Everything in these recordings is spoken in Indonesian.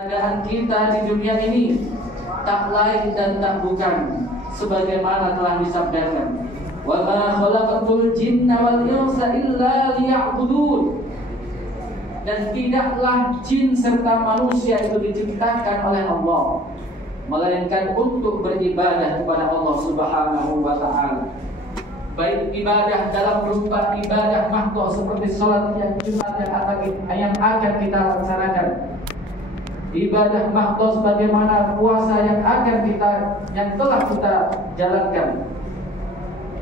Keadaan kita di dunia ini tak lain dan tak bukan sebagaimana telah disabdakan, wa ma khalaqatul jinna wal insa illa liya'budun. Dan tidaklah jin serta manusia itu diciptakan oleh Allah melainkan untuk beribadah kepada Allah Subhanahu wa taala. Baik ibadah dalam berupa ibadah makhluk seperti salat yang Jumat yang akan kita laksanakan, ibadah makhluk sebagaimana puasa yang telah kita jalankan,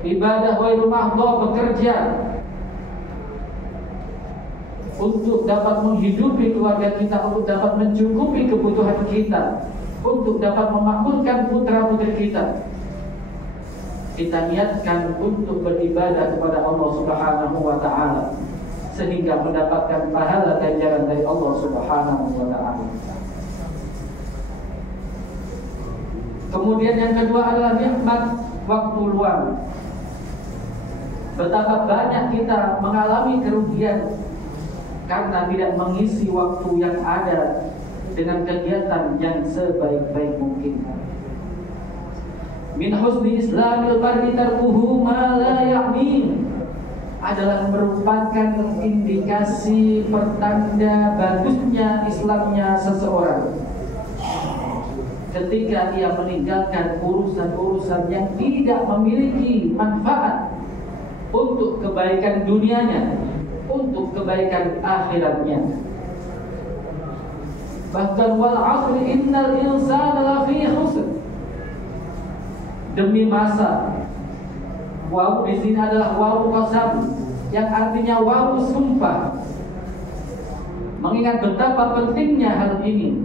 ibadah wairu makhluk bekerja untuk dapat menghidupi keluarga kita, untuk dapat mencukupi kebutuhan kita, untuk dapat memakmurkan putra putri kita. Kita niatkan untuk beribadah kepada Allah Subhanahu wa taala sehingga mendapatkan pahala ganjaran dari Allah Subhanahu wa taala. Kemudian yang kedua adalah nikmat waktu luang. Betapa banyak kita mengalami kerugian karena tidak mengisi waktu yang ada dengan kegiatan yang sebaik-baik mungkin. Min husni islamil mar'i tarkuhu ma la ya'min adalah merupakan indikasi pertanda bagusnya Islamnya seseorang ketika ia meninggalkan urusan-urusan yang tidak memiliki manfaat untuk kebaikan dunianya, untuk kebaikan akhiratnya. Bahkan wal 'asri innal insana lafi khusr. Demi masa, wawu di sini adalah wawu qasam yang artinya wawu sumpah. Mengingat betapa pentingnya hal ini.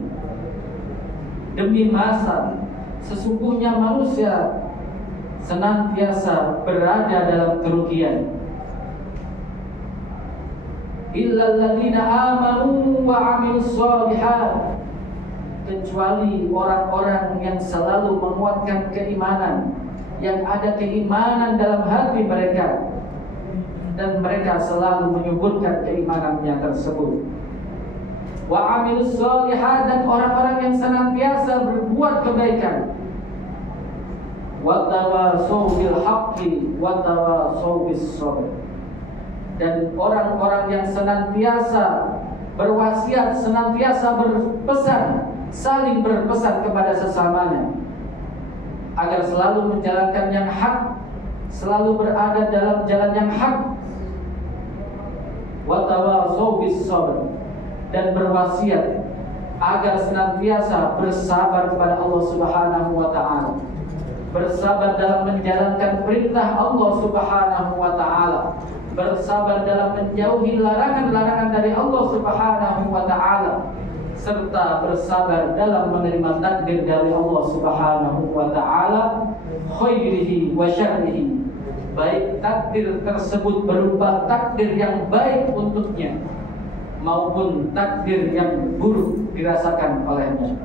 Demi masa, sesungguhnya manusia senantiasa berada dalam kerugian. Illal ladzina amanu wa 'amilus shalihat, kecuali orang-orang yang selalu menguatkan keimanan, yang ada keimanan dalam hati mereka dan mereka selalu menyuburkan keimanannya tersebut. Wa 'amilus shalihat, dan orang-orang yang senantiasa berbuat kebaikan. Wa tawassaw bil haqqi wa tawassaw bis sabr, dan orang-orang yang senantiasa berwasiat, senantiasa berpesan, saling berpesan kepada sesamanya agar selalu menjalankan yang hak, selalu berada dalam jalan yang hak. Wa tawassaw bis sabr, dan berwasiat agar senantiasa bersabar kepada Allah Subhanahu wa taala, bersabar dalam menjalankan perintah Allah Subhanahu wa taala, bersabar dalam menjauhi larangan-larangan dari Allah Subhanahu wa taala, serta bersabar dalam menerima takdir dari Allah Subhanahu wa taala, khairihi wa syarrihi, baik takdir tersebut berupa takdir yang baik untuknya maupun takdir yang buruk dirasakan olehnya.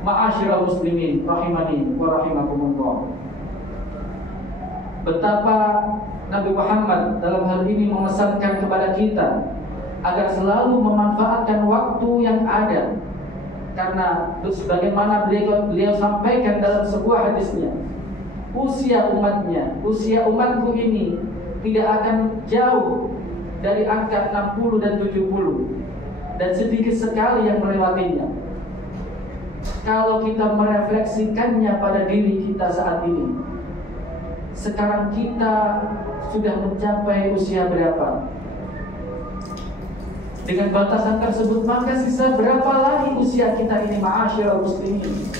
Ma'asyiral muslimin rahimani wa rahimakumullah. Betapa Nabi Muhammad dalam hal ini memesankan kepada kita agar selalu memanfaatkan waktu yang ada, karena sebagaimana beliau sampaikan dalam sebuah hadisnya, usia umatku ini tidak akan jauh dari angka 60 dan 70, dan sedikit sekali yang melewatinya. Kalau kita merefleksikannya pada diri kita saat ini, sekarang kita sudah mencapai usia berapa? Dengan batasan tersebut, maka sisa berapa lagi usia kita ini, ma'asyiral muslimin?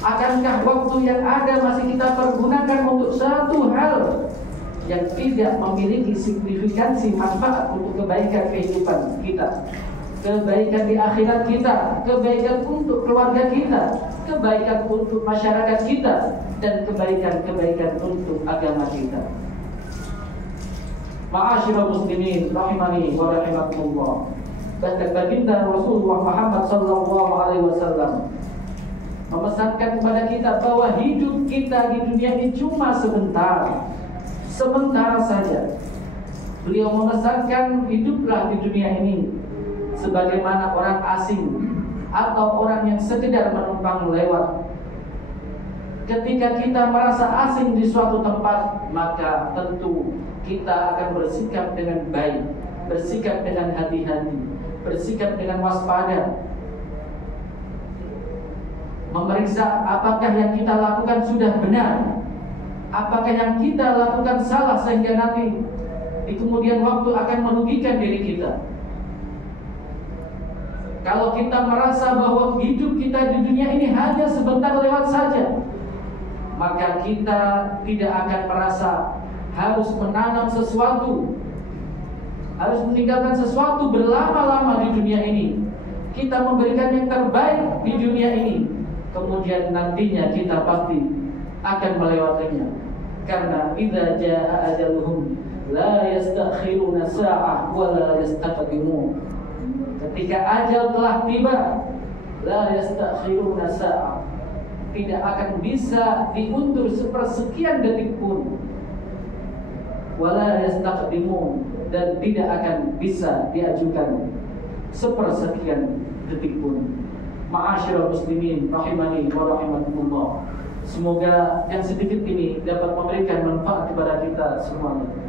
Akankah waktu yang ada masih kita pergunakan untuk satu hal yang tidak memiliki signifikansi manfaat untuk kebaikan kehidupan kita, kebaikan di akhirat kita, kebaikan untuk keluarga kita, kebaikan untuk masyarakat kita, dan kebaikan-kebaikan untuk agama kita? Ma'asyiral muslimin rahimani wa rahimakumullah. Bahkan baginda Rasulullah Muhammad sallallahu alaihi wasallam memesankan kepada kita bahwa hidup kita di dunia ini cuma sebentar saja. Beliau memesankan, hiduplah di dunia ini sebagaimana orang asing atau orang yang sekedar menumpang lewat. Ketika kita merasa asing di suatu tempat, maka tentu kita akan bersikap dengan baik, bersikap dengan hati-hati, bersikap dengan waspada, memeriksa apakah yang kita lakukan sudah benar, apakah yang kita lakukan salah, sehingga nanti di kemudian waktu akan merugikan diri kita. Kalau kita merasa bahwa hidup kita di dunia ini hanya sebentar lewat saja, maka kita tidak akan merasa harus menanam sesuatu, harus meninggalkan sesuatu berlama-lama di dunia ini. Kita memberikan yang terbaik di dunia ini, kemudian nantinya kita pasti akan melewatinya. Karena idza jaa ajaluhum la yastakhiruna sa'ah wa la yastaqdimun. Ketika ajal telah tiba, la yastakhiruna sa'ah, tidak akan bisa diundur sepersekian detik pun, wala yastaqdimun, dan tidak akan bisa diajukan sepersekian detik pun. Ma'asyiral muslimin rahimani wa rahimakumullah. Semoga yang sedikit ini dapat memberikan manfaat kepada kita semuanya.